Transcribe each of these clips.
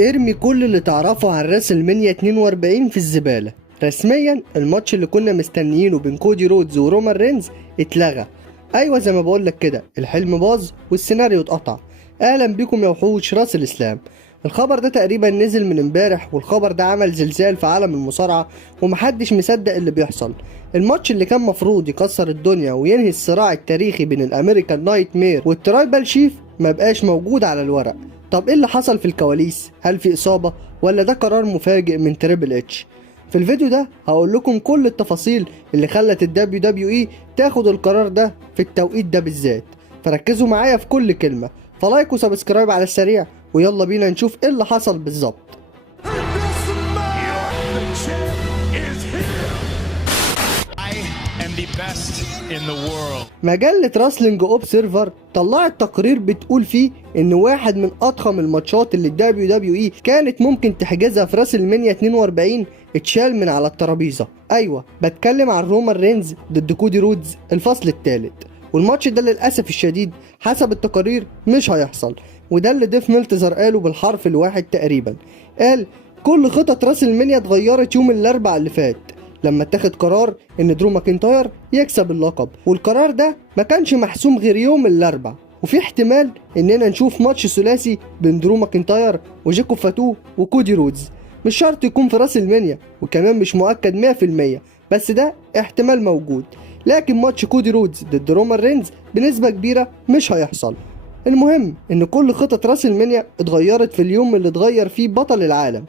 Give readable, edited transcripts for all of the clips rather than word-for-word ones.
ارمي كل اللي تعرفه عن راسلمانيا 42 في الزبالة. رسميا الماتش اللي كنا مستنيينه بين كودي رودز ورومان رينز اتلغى. ايوه زي ما بقولك كده، الحلم باظ والسيناريو اتقطع. اهلا بيكم يا وحوش راس الاسلام. الخبر ده تقريبا نزل من امبارح، والخبر ده عمل زلزال في عالم المصارعة ومحدش مصدق اللي بيحصل. الماتش اللي كان مفروض يكسر الدنيا وينهي الصراع التاريخي بين الامريكان نايت مير والترايبال شيف ما بقاش موجود على الورق. طب ايه اللي حصل في الكواليس؟ هل في اصابة ولا ده قرار مفاجئ من تريبل اتش؟ في الفيديو ده هقول لكم كل التفاصيل اللي خلت الدبليو دبليو اي تاخد القرار ده في التوقيت ده بالذات، فركزوا معايا في كل كلمة. فلايك وسبسكرايب على السريع، ويلا بينا نشوف ايه اللي حصل بالظبط. مجلة راسلينج اوبسيرفر طلعت تقرير بتقول فيه ان واحد من اضخم الماتشات اللي الدبليو دبليو اي كانت ممكن تحجزها في راسلمانيا 42 اتشال من على الترابيزة. ايوه بتكلم عن رومان رينز ضد كودي رودز الفصل الثالث، والماتش ده للاسف الشديد حسب التقارير مش هيحصل. وده اللي ديف ميلتزر قاله بالحرف الواحد تقريبا. قال كل خطط راسلمانيا اتغيرت يوم الاربعاء اللي فات لما اتخذ قرار ان درو ماكنتاير يكسب اللقب، والقرار ده ما كانش محسوم غير يوم الاربعاء، وفي احتمال اننا نشوف ماتش ثلاثي بين درو ماكنتاير وجيكوب فاتو وكودي رودز. مش شرط يكون في راسلمانيا، وكمان مش مؤكد 100%، بس ده احتمال موجود. لكن ماتش كودي رودز ضد رومان رينز بنسبة كبيرة مش هيحصل. المهم ان كل خطط راسلمانيا اتغيرت في اليوم اللي اتغير فيه بطل العالم.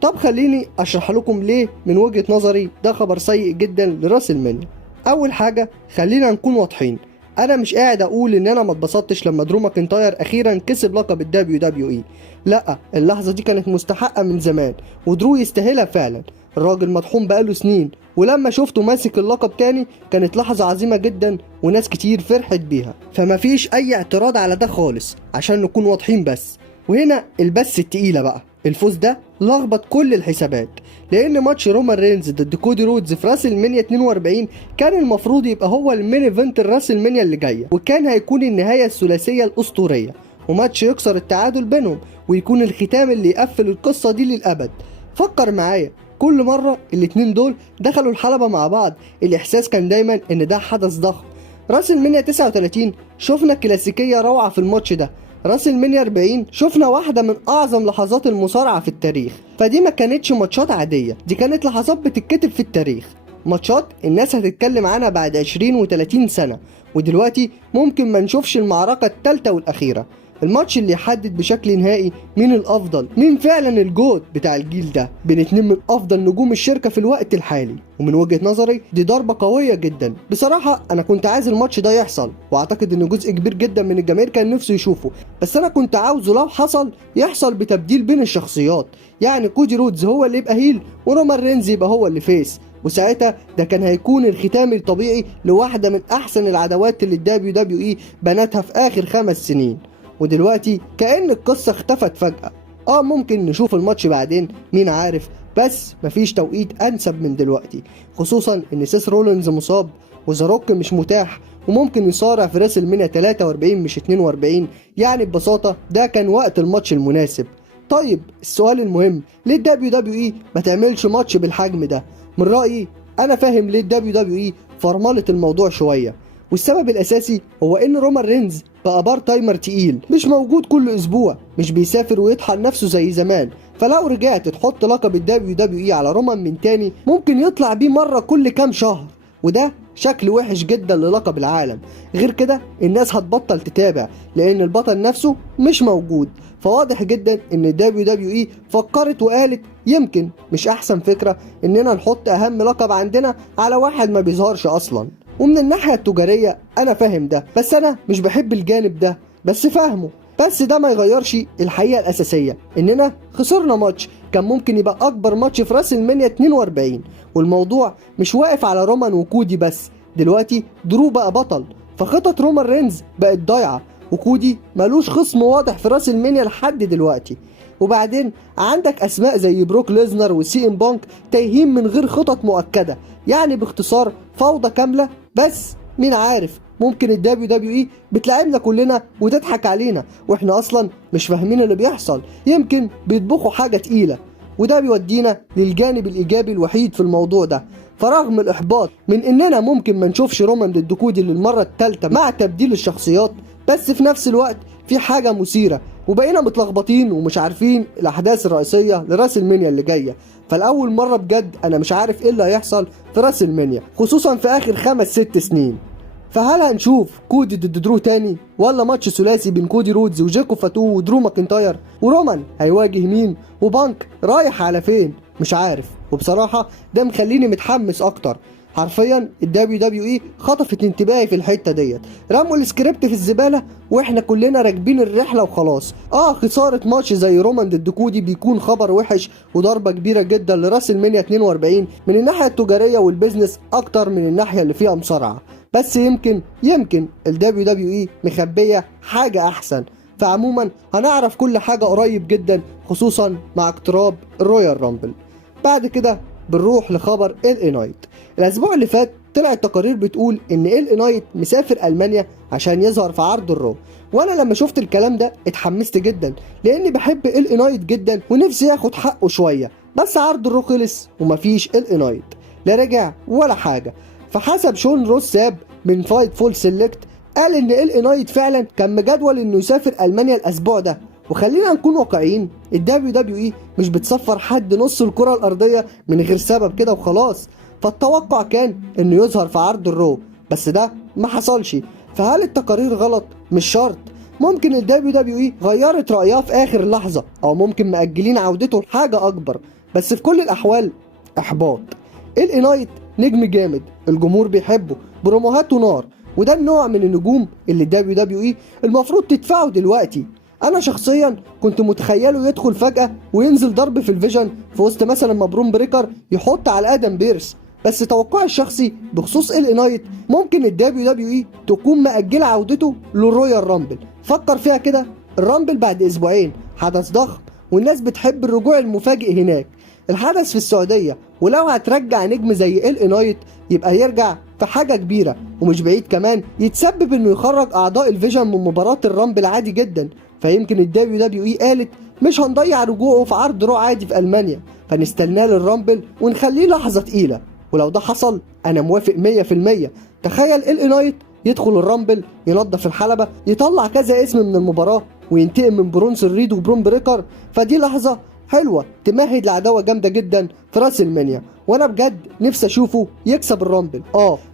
طب خليني اشرح لكم ليه من وجهة نظري ده خبر سيء جدا لراسلمانيا. اول حاجة خلينا نكون واضحين، انا مش قاعد اقول ان انا ما اتبسطتش لما درو ماكنتاير اخيرا كسب لقب الدبليو دبليو اي. لا، اللحظة دي كانت مستحقة من زمان، ودرو يستاهلها فعلا. الراجل مطحون بقاله سنين، ولما شفته ماسك اللقب تاني كانت لحظة عظيمة جدا وناس كتير فرحت بيها، فما فيش اي اعتراض على ده خالص عشان نكون واضحين. بس وهنا البس التقيلة بقى، الفوز ده لخبط كل الحسابات، لان ماتش رومان رينز ضد كودي رودز في راسلمانيا 42 كان المفروض يبقى هو المين ايفنت الراسلمانيا اللي جايه، وكان هيكون النهايه الثلاثيه الاسطوريه، وماتش يكسر التعادل بينهم ويكون الختام اللي يقفل القصه دي للابد. فكر معايا، كل مره الاتنين دول دخلوا الحلبه مع بعض الاحساس كان دايما ان ده حدث ضخم. راسلمانيا 39 شفنا كلاسيكيه روعه في الماتش ده، راسلمانيا 40 شفنا واحدة من أعظم لحظات المصارعة في التاريخ. فدي ما كانتش ماتشات عادية، دي كانت لحظات بتتكتب في التاريخ، ماتشات الناس هتتكلم عنها بعد 20 و30 سنة. ودلوقتي ممكن ما نشوفش المعركة الثالثة والأخيرة، الماتش اللي يحدد بشكل نهائي مين الأفضل، مين فعلا الجود بتاع الجيل ده بين اتنين من أفضل نجوم الشركة في الوقت الحالي. ومن وجهة نظري دي ضربة قوية جدا. بصراحة أنا كنت عايز الماتش ده يحصل، وأعتقد إن جزء كبير جدا من الجماهير كان نفسه يشوفه، بس أنا كنت عاوزه لو حصل يحصل بتبديل بين الشخصيات، يعني كودي رودز هو اللي يبقى هيل ورومان رينز يبقى هو اللي فيس، وساعتها ده كان هيكون الختام الطبيعي لواحدة من أحسن العداوات اللي الدبليو دبليو إي بنتها في آخر 5 سنين. ودلوقتي كأن القصة اختفت فجأة. ممكن نشوف الماتش بعدين، مين عارف، بس مفيش توقيت أنسب من دلوقتي، خصوصا إن سيس رولينز مصاب وزاروك مش متاح، وممكن يصارع في راسلمانيا 43 مش 42. يعني ببساطة ده كان وقت الماتش المناسب. طيب السؤال المهم، ليه الدبليو دبليو اي ما تعملش ماتش بالحجم ده؟ من رأيي أنا فاهم ليه الدبليو دبليو اي فرملت الموضوع شوية، والسبب الأساسي هو إن رومان رينز بقى بار تايمر تقيل، مش موجود كل أسبوع، مش بيسافر ويطحن نفسه زي زمان. فلو رجعت تحط لقب الدبليو دبليو اي على رومان من تاني ممكن يطلع بيه مرة كل كام شهر، وده شكل وحش جدا للقب العالم. غير كده الناس هتبطل تتابع لأن البطل نفسه مش موجود. فواضح جدا ان الدبليو دبليو اي فكرت وقالت يمكن مش احسن فكرة اننا نحط اهم لقب عندنا على واحد ما بيظهرش اصلا. ومن الناحية التجارية أنا فاهم ده، بس أنا مش بحب الجانب ده، بس فاهمه. بس ده ما يغيرش الحقيقة الأساسية، إننا خسرنا ماتش كان ممكن يبقى أكبر ماتش في راسلمانيا 42، والموضوع مش واقف على رومان وكودي بس. دلوقتي درو بقى بطل، فخطط رومان رينز بقت ضايعة، وكودي ملوش خصم واضح في راسلمانيا لحد دلوقتي. وبعدين عندك أسماء زي بروك ليزنر وسي ام بانك تايهين من غير خطط مؤكدة. يعني باختصار فوضى كاملة. بس مين عارف، ممكن الدبليو دبليو اي بتلعبنا كلنا وتضحك علينا واحنا اصلا مش فاهمين اللي بيحصل، يمكن بيطبخوا حاجه تقيله. وده بيودينا للجانب الايجابي الوحيد في الموضوع ده. فرغم الاحباط من اننا ممكن ما نشوفش رومان ضد كودي للمره الثالثه مع تبديل الشخصيات، بس في نفس الوقت في حاجه مثيره وبقينا متلخبطين ومش عارفين الاحداث الرئيسيه لراس المنيا اللي جايه. فالاول مره بجد انا مش عارف ايه اللي هيحصل في راس المنيا، خصوصا في اخر 5-6 سنين. فهل هنشوف كودي ضد درو تاني، ولا ماتش ثلاثي بين كودي رودز وجيكو فاتو ودرو ماكنتاير؟ ورومان هيواجه مين؟ وبانك رايح على فين؟ مش عارف. وبصراحه ده مخليني متحمس اكتر. حرفيا الدبليو دبليو اي خطفت انتباهي في الحته ديت، رموا السكريبت في الزباله واحنا كلنا راكبين الرحله وخلاص. خساره ماتش زي رومان ضد كودي بيكون خبر وحش وضربه كبيره جدا لراس المنيا 42 من الناحيه التجاريه والبيزنس اكتر من الناحيه اللي فيها مصارعه. بس يمكن الدبليو دبليو اي مخبيه حاجه احسن. فعموما هنعرف كل حاجه قريب جدا، خصوصا مع اقتراب الرويال رامبل. بعد كده بنروح لخبر ال نايت. الاسبوع اللي فات طلعت تقارير بتقول ان ال نايت مسافر المانيا عشان يظهر في عرض الرو، وانا لما شفت الكلام ده اتحمست جدا لاني بحب ال نايت جدا ونفسي ياخد حقه شويه. بس عرض الرو خلص ومفيش ال نايت، لا رجع ولا حاجه. فحسب شون روس ساب من فايت فول سيلكت قال ان ال نايت فعلا كان مجدول انه يسافر المانيا الاسبوع ده. وخلينا نكون واقعيين، الدبليو دبليو اي مش بتسفر حد نص الكره الارضيه من غير سبب كده وخلاص. فالتوقع كان انه يظهر في عرض الرو، بس ده ما حصلش. فهل التقارير غلط؟ مش شرط. ممكن الدبليو دبليو اي غيرت رايها في اخر لحظه، او ممكن مأجلين عودته لحاجه اكبر. بس في كل الاحوال احباط. ال نايت نجم جامد، الجمهور بيحبه، بروموهاته نار، وده النوع من النجوم اللي الدبليو دبليو اي المفروض تدفعه دلوقتي. انا شخصيا كنت متخيله يدخل فجأة وينزل ضرب في الفيجن في وسط مثلا ما برون بريكر يحط على ادم بيرس. بس توقعي الشخصي بخصوص ال نايت ممكن الدبليو دبليو اي تكون مأجلة عودته للرويال رامبل. فكر فيها كده، الرامبل بعد اسبوعين، حدث ضخم والناس بتحب الرجوع المفاجئ هناك. الحدث في السعودية، ولو هترجع نجم زي ال نايت يبقى يرجع في حاجة كبيرة، ومش بعيد كمان يتسبب انه يخرج اعضاء الفيجن من مباراة الرامبل عادي جدا. فيمكن الدبليو دبليو اي قالت مش هنضيع رجوعه في عرض رو عادي في المانيا، فنستناه للرامبل ونخليه لحظة تقيلة. ولو ده حصل انا موافق 100%. تخيل ال نايت يدخل الرامبل، ينظف الحلبة، يطلع كذا اسم من المباراة وينتقم من برونسون ريد وبرون بريكر. فدي لحظة حلوة تمهد لعداوة جامدة جدا في راس المنيا، وانا بجد نفسي اشوفه يكسب الرامبل.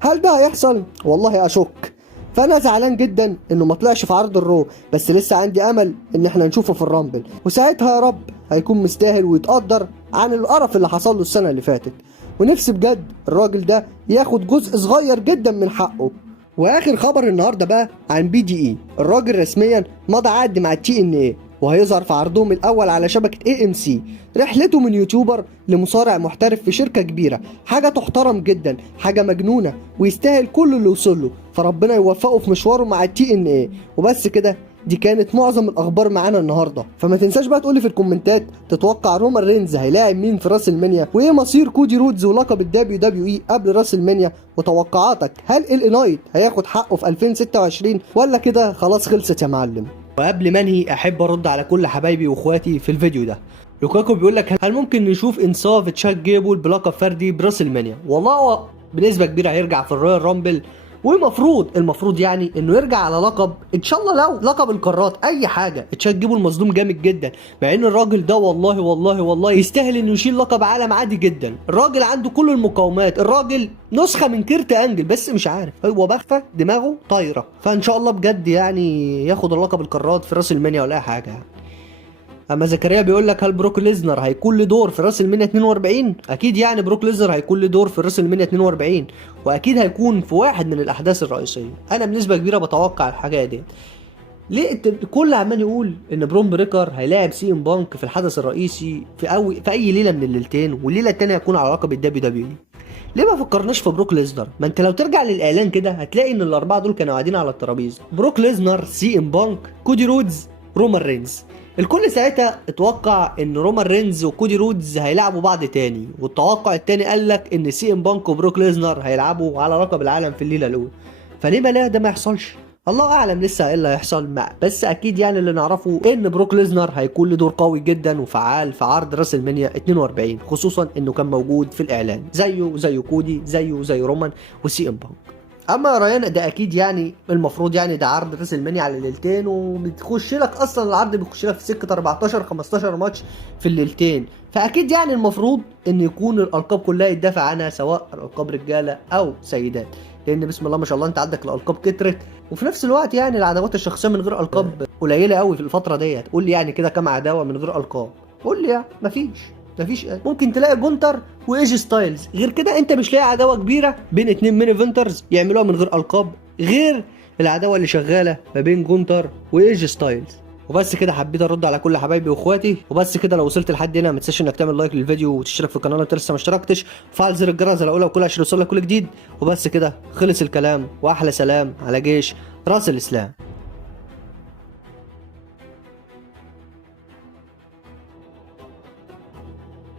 هل ده هيحصل؟ والله اشك. فانا زعلان جدا انه ما طلعش في عرض الرو، بس لسه عندي امل ان احنا نشوفه في الرامبل، وساعتها يا رب هيكون مستاهل ويتقدر عن القرف اللي حصل له السنة اللي فاتت. ونفسي بجد الراجل ده ياخد جزء صغير جدا من حقه. واخر خبر النهارده بقى عن بي دي اي. الراجل رسميا مضى عقد مع التي ان اي، وهيظهر في عرضهم الاول على شبكه اي ام سي. رحلته من يوتيوبر لمصارع محترف في شركه كبيره، حاجه تحترم جدا، حاجه مجنونه، ويستاهل كل اللي وصل له. فربنا يوفقه في مشواره مع التي ان اي. وبس كده، دي كانت معظم الاخبار معانا النهارده. فما تنساش بقى تقولي في الكومنتات تتوقع رومان رينز هيلاعب مين في راس المنيا، وايه مصير كودي رودز ولقب الدبليو دبليو اي قبل راس المنيا. وتوقعاتك، هل ال نايت هياخد حقه في 2026 ولا كده خلاص خلصت يا معلم؟ وقبل ما انهي احب ارد على كل حبايبي واخواتي في الفيديو ده. لوكاكو بيقول لك هل ممكن نشوف انصاف تشاك جيبل بلقب فردي براس المنيا؟ والله هو بنسبه كبيره هيرجع في الرويال رامبل، المفروض يعني انه يرجع على لقب، ان شاء الله لو لقب القارات اي حاجه. تشاك جيبل مظلوم جامد جدا، مع ان الراجل ده والله يستاهل انه يشيل لقب عالم عادي جدا. الراجل عنده كل المقومات، الراجل نسخه من كيرت انجل، بس مش عارف هو بخفه دماغه طايره. فان شاء الله بجد يعني ياخد اللقب القارات في راس المنيا ولا اي حاجه يعني. اما زكريا بيقول لك هل بروك ليزنر هيكون له دور في راس المنيا 42؟ اكيد يعني بروك ليزنر هيكون له دور في راس المنيا 42، واكيد هيكون في واحد من الاحداث الرئيسيه. انا بنسبه كبيره بتوقع الحاجه دي. ليه الكل عمال يقول ان برون بريكر هيلاعب سي ام بانك في الحدث الرئيسي في اي ليله من الليلتين، والليله الثانيه هيكون على لقب الدبليو دبليو اي؟ ليه ما فكرناش في بروك ليزنر؟ ما انت لو ترجع للاعلان كده هتلاقي ان الاربعه دول كانوا قاعدين على الترابيزه، بروك ليزنر، سي ام بانك، كودي رودز، رومان رينز. الكل ساعتها اتوقع ان رومان رينز وكودي رودز هيلعبوا بعض تاني، والتوقع التاني قال لك ان سي ام بانك وبروك ليزنر هيلعبوا على لقب العالم في الليله الاولى. فليه بلاها ده ما يحصلش؟ الله اعلم لسه ايه اللي هيحصل بس اكيد يعني اللي نعرفه ان بروك ليزنر هيكون له دور قوي جدا وفعال في عرض راس المنيا 42، خصوصا انه كان موجود في الاعلان زيه زي كودي زيه زي رومان وسي ام بانك. اما يا ريان ده اكيد يعني المفروض يعني ده عرض راس المنيا على الليلتين، وبتخش لك اصلا العرض بيخش لك في سكه 14 15 ماتش في الليلتين، فاكيد يعني المفروض ان يكون الالقاب كلها يدافع عنها سواء القاب رجاله او سيدات، لان بسم الله ما شاء الله انت عندك الالقاب كترت، وفي نفس الوقت يعني العداوات الشخصيه من غير القاب قليله قوي في الفتره ديت. قول لي يعني كده كام عداوه من غير القاب؟ قول لي يعني مفيش. ممكن تلاقي جونتر وايج ستايلز، غير كده انت مش لاقي عداوه كبيره بين اتنين مين ايفنترز يعملوها من غير القاب غير العداوه اللي شغاله ما بين جونتر وايج ستايلز. وبس كده حبيت ارد على كل حبايبي واخواتي، وبس كده لو وصلت لحد هنا ما تنساش انك تعمل لايك للفيديو وتشترك في القناه لو انت لسه ما اشتركتش، وفعل زر الجرس الاولى وكل عشان يوصلك كل جديد. وبس كده خلص الكلام، واحلى سلام على جيش راس الاسلام.